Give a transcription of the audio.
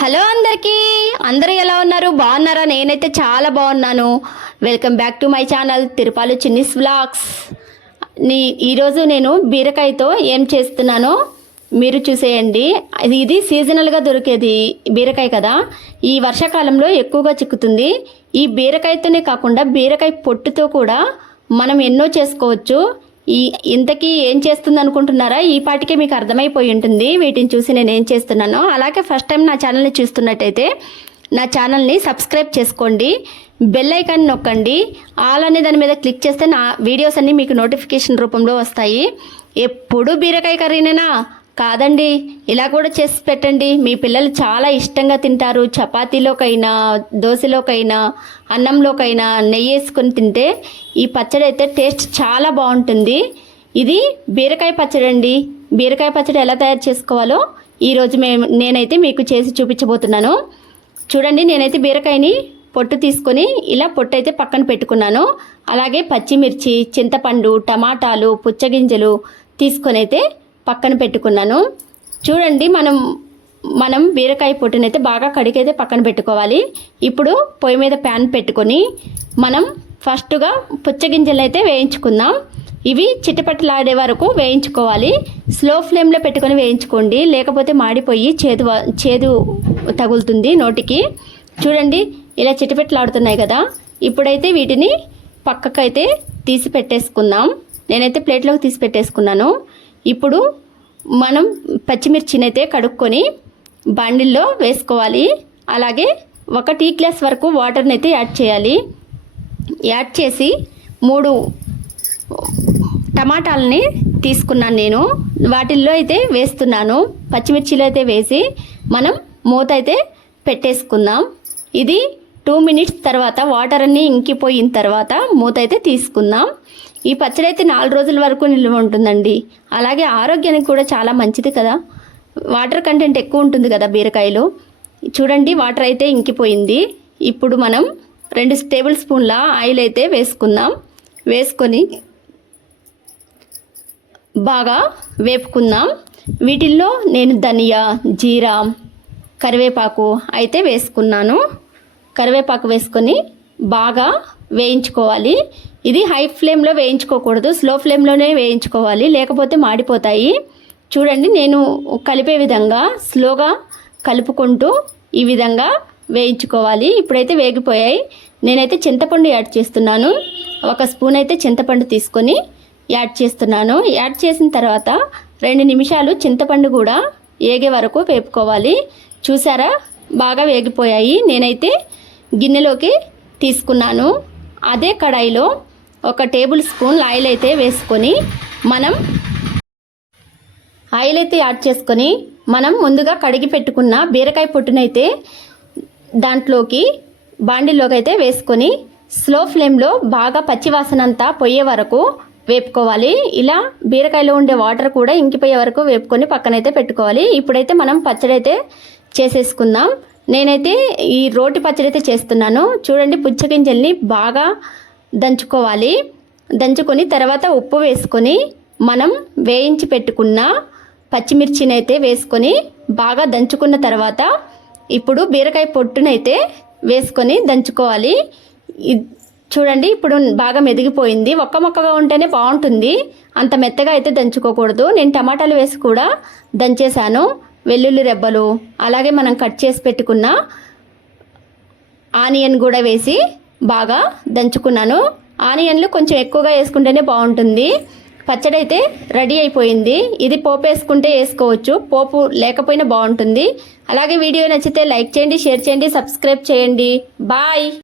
Hello అందరికీ అందరూ ఎలా ఉన్నారు? బాగున్నారా? నేనైతే చాలా బాగున్నాను. Welcome back to my channel Tirupalu Chinni's vlogs నీ ఈరోజు నేను బీరకాయతో ఏం చేస్తున్నానో మీరు చూసేయండి. ఇది ఇది సీజనల్గా దొరికేది బీరకాయ కదా. ఈ వర్షాకాలంలో ఎక్కువగా చిక్కుతుంది. ఈ బీరకాయతోనే కాకుండా బీరకాయ పొట్టుతో కూడా మనం ఎన్నో చేసుకోవచ్చు. ఈ ఇంతకీ ఏం చేస్తుంది అనుకుంటున్నారా ఈ పాటికే మీకు అర్థమైపోయి ఉంటుంది. వీటిని చూసి నేను ఏం చేస్తున్నానో. అలాగే ఫస్ట్ టైం నా ఛానల్ని చూస్తున్నట్టయితే నా ఛానల్ని సబ్స్క్రైబ్ చేసుకోండి. బెల్ ఐకాన్ నొక్కండి. ఆల్ అనే దాని మీద క్లిక్ చేస్తే నా వీడియోస్ అన్నీ మీకు నోటిఫికేషన్ రూపంలో వస్తాయి. ఎప్పుడు బీరకాయ కర్రీనేనా? కాదండి ఇలా కూడా చేసి పెట్టండి. మీ పిల్లలు చాలా ఇష్టంగా తింటారు. చపాతీలోకైనా దోశలోకైనా అన్నంలోకైనా నెయ్యి వేసుకొని తింటే ఈ పచ్చడి అయితే టేస్ట్ చాలా బాగుంటుంది. ఇది బీరకాయ పచ్చడి అండి బీరకాయ పచ్చడి ఎలా తయారు చేసుకోవాలో ఈరోజు మేము నేనైతే మీకు చేసి చూపించబోతున్నాను. చూడండి నేనైతే బీరకాయని పొట్టు తీసుకొని ఇలా పొట్టు అయితే పక్కన పెట్టుకున్నాను. అలాగే పచ్చిమిర్చి చింతపండు టమాటాలు పుచ్చగింజలు తీసుకొని అయితే పక్కన పెట్టుకున్నాను. చూడండి మనం మనం బీరకాయ పొట్టునైతే బాగా కడిగైతే పక్కన పెట్టుకోవాలి. ఇప్పుడు పొయ్యి మీద ప్యాన్ పెట్టుకొని మనం ఫస్ట్గా పుచ్చగింజలు అయితే వేయించుకుందాం. ఇవి చిట్టపట్టలాడే వరకు వేయించుకోవాలి. స్లో ఫ్లేమ్లో పెట్టుకొని వేయించుకోండి. లేకపోతే మాడిపోయి చేదు చేదు తగులుతుంది నోటికి. చూడండి ఇలా చిట్టపెట్టలాడుతున్నాయి కదా. ఇప్పుడైతే వీటిని పక్కకైతే తీసి పెట్టేసుకుందాం. నేనైతే ప్లేట్లోకి తీసి పెట్టేసుకున్నాను. ఇప్పుడు మనం పచ్చిమిర్చిని అయితే కడుక్కొని బండిల్లో వేసుకోవాలి. అలాగే ఒక టీ గ్లాస్ వరకు వాటర్ని అయితే యాడ్ చేయాలి. యాడ్ చేసి మూడు టమాటాలని తీసుకున్నాను నేను. వాటిల్లో అయితే వేస్తున్నాను. పచ్చిమిర్చిలో అయితే వేసి మనం మూత అయితే పెట్టేసుకుందాం. ఇది టూ మినిట్స్ తర్వాత వాటర్ అన్నీ ఇంకిపోయిన తర్వాత మూత అయితే తీసుకుందాం. ఈ పచ్చడి అయితే నాలుగు రోజుల వరకు నిల్వ ఉంటుందండి. అలాగే ఆరోగ్యానికి కూడా చాలా మంచిది కదా. వాటర్ కంటెంట్ ఎక్కువ ఉంటుంది కదా బీరకాయలో. చూడండి వాటర్ అయితే ఇంకిపోయింది. ఇప్పుడు మనం రెండు టేబుల్ స్పూన్ల ఆయిల్ అయితే వేసుకుందాం. వేసుకొని బాగా వేపుకుందాం. వీటిల్లో నేను ధనియా జీరా కరివేపాకు అయితే వేసుకున్నాను. కరివేపాకు వేసుకొని బాగా వేయించుకోవాలి. ఇది హై ఫ్లేమ్లో వేయించుకోకూడదు స్లో ఫ్లేమ్లోనే వేయించుకోవాలి లేకపోతే మాడిపోతాయి. చూడండి నేను కలిపే విధంగా స్లోగా కలుపుకుంటూ ఈ విధంగా వేయించుకోవాలి. ఇప్పుడైతే వేగిపోయాయి. నేనైతే చింతపండు యాడ్ చేస్తున్నాను. ఒక స్పూన్ అయితే చింతపండు తీసుకొని యాడ్ చేస్తున్నాను. యాడ్ చేసిన తర్వాత రెండు నిమిషాలు చింతపండు కూడా ఏగే వరకు వేపుకోవాలి. చూసారా? బాగా వేగిపోయాయి. నేనైతే గిన్నెలోకి తీసుకున్నాను. అదే కడాయిలో ఒక టేబుల్ స్పూన్ ఆయిల్ అయితే వేసుకొని మనం ఆయిల్ అయితే యాడ్ చేసుకొని మనం ముందుగా కడిగి పెట్టుకున్న బీరకాయ పొట్టునైతే దాంట్లోకి బాండిలోకి అయితే వేసుకొని స్లో ఫ్లేమ్లో బాగా పచ్చివాసన అంతా పోయే వరకు వేపుకోవాలి. ఇలా బీరకాయలో ఉండే వాటర్ కూడా ఇంకిపోయే వరకు వేపుకొని పక్కనైతే పెట్టుకోవాలి. ఇప్పుడైతే మనం పచ్చడి అయితే చేసేసుకుందాం. నేనైతే ఈ రోటి పచ్చడి అయితే చేస్తున్నాను. చూడండి పుచ్చగింజల్ని బాగా దంచుకోవాలి. దంచుకొని తర్వాత ఉప్పు వేసుకొని మనం వేయించి పెట్టుకున్న పచ్చిమిర్చిని అయితే వేసుకొని బాగా దంచుకున్న తర్వాత ఇప్పుడు బీరకాయ పొట్టునైతే వేసుకొని దంచుకోవాలి. చూడండి ఇప్పుడు బాగా మెదిగిపోయింది. ఒక్క మొక్కగా ఉంటేనే బాగుంటుంది. అంత మెత్తగా అయితే దంచుకోకూడదు. నేను టమాటాలు వేసి కూడా దంచేసాను వెల్లుల్లి రెబ్బలు అలాగే మనం కట్ చేసి పెట్టుకున్న ఆనియన్ కూడా వేసి బాగా దంచుకున్నాను. ఆనియన్లు కొంచెం ఎక్కువగా వేసుకుంటేనే బాగుంటుంది. పచ్చడి అయితే రెడీ అయిపోయింది. ఇది పోపు వేసుకుంటే వేసుకోవచ్చు. పోపు లేకపోయినా బాగుంటుంది. అలాగే వీడియో నచ్చితే లైక్ చేయండి షేర్ చేయండి సబ్స్క్రైబ్ చేయండి. బాయ్!